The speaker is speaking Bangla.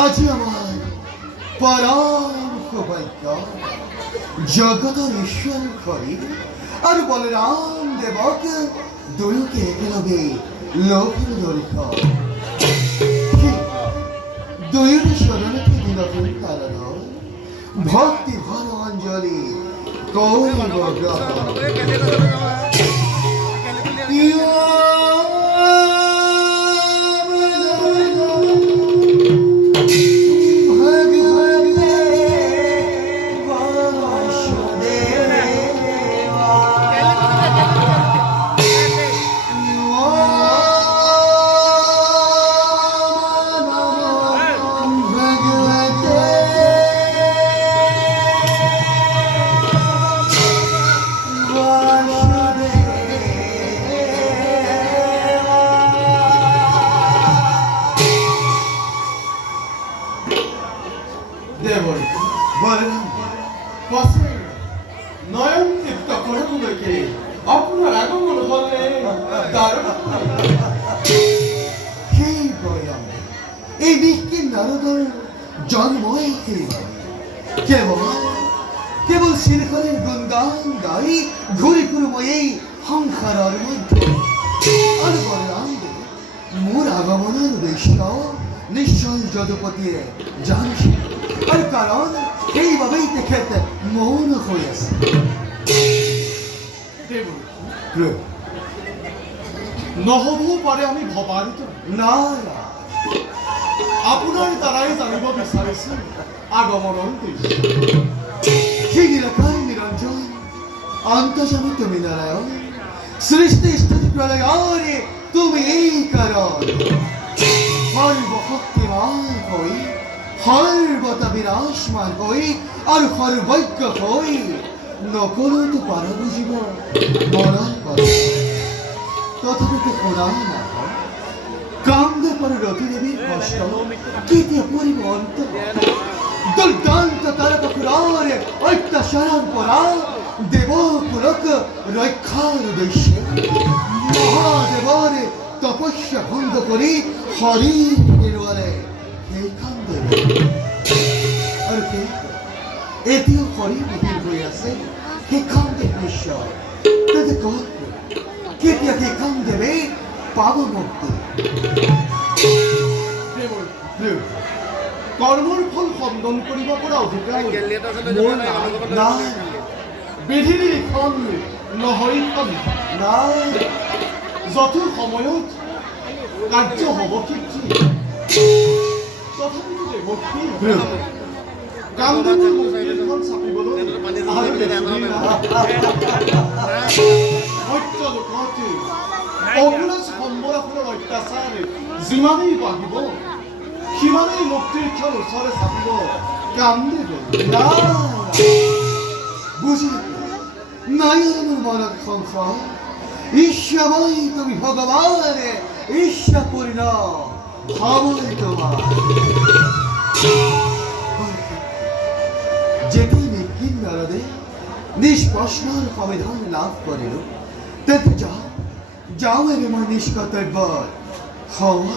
আজি আমার পরাণ সৌভাগ্য জগতর ঈশ্বর হরি আর বলরাম দেবক দুয়োকে একেলগে লোকের জড়িত দুয়োরে শরণকে দিলকে কারণ ভক্তি ভর অঞ্জলি কৌরব কেবল শ্রীহরির গুণগান গাই ঘুরি ঘুরবই এই সংসারের মধ্যে আর বলরাম মোর আগমনের উদ্দেশ্য নিশ্চয় যদুপতিয়ে জানিস আর কারণ সেইভাবেই তেখেত মৌন হৈ আছে নহ'বও পাৰে আমি ভবাটো নাই আপোনাৰ দ্বাৰাই জানিব বিচাৰিছো আগমনৰ দৃশ্য হিগিরাকার নিরঞ্জন অন্তর্যামী তুমি নারায়ণ সৃষ্টি স্থিতি প্রলয়রে তুমি এই কারণ সর্বশক্তিমান হই সর্বতা বিনাশমান হই আর সর্বজ্ঞ হই নকলো তো পারা বুঝিব মরণ কর তথাপি তো কোনা না কান্দে পরে রতি দেবীর কষ্ট কেটে পরিব অন্তর দুর্দান্ত তারকাপুরারে অত্যাচারণ করা দেবকুলক রক্ষার উদ্দেশ্যে মহাদেবরে তপস্যা ভঙ্গ করি হরি নির্বাণে সেইখান দেব আর কে এটিও হরি বিহীন হয়ে আছে সেইখান দেব ঈশ্বর তাতে কত কেতিয়া সেইখান দেবে পাব মুক্তি কৰ্মৰ ফল খণ্ডন কৰিব পৰা অধিকাৰ মোৰ নাই বিধিৰ লিখন নহয় নাই যথা সময়ত কাৰ্য হ'ব ঠিক তথাপিও দেৱকী কামদেৱৰ মুক্তিখন চাপিবলৈ আৰু বেছি নাই সত্য লোকতে অগুণজ সম্বৰাসুৰৰ অত্যাচাৰ যিমানেই বাঢ়িব সিমানেই মুক্তিৰ ক্ষণ ওচৰে চাপিব কান্দিব বুঝি নাই আমার মনত সংশয় ঈশ্বরময় তুমি ভগবানে ঈশ্বর পূর্ণ ভবই তোমার যেটি নিখিল নারদে নিষ্প্রশ্নর সমাধান লাভ করিল তেতে যাও যাও এবে মই নিষ্কর্তব্য হওয়া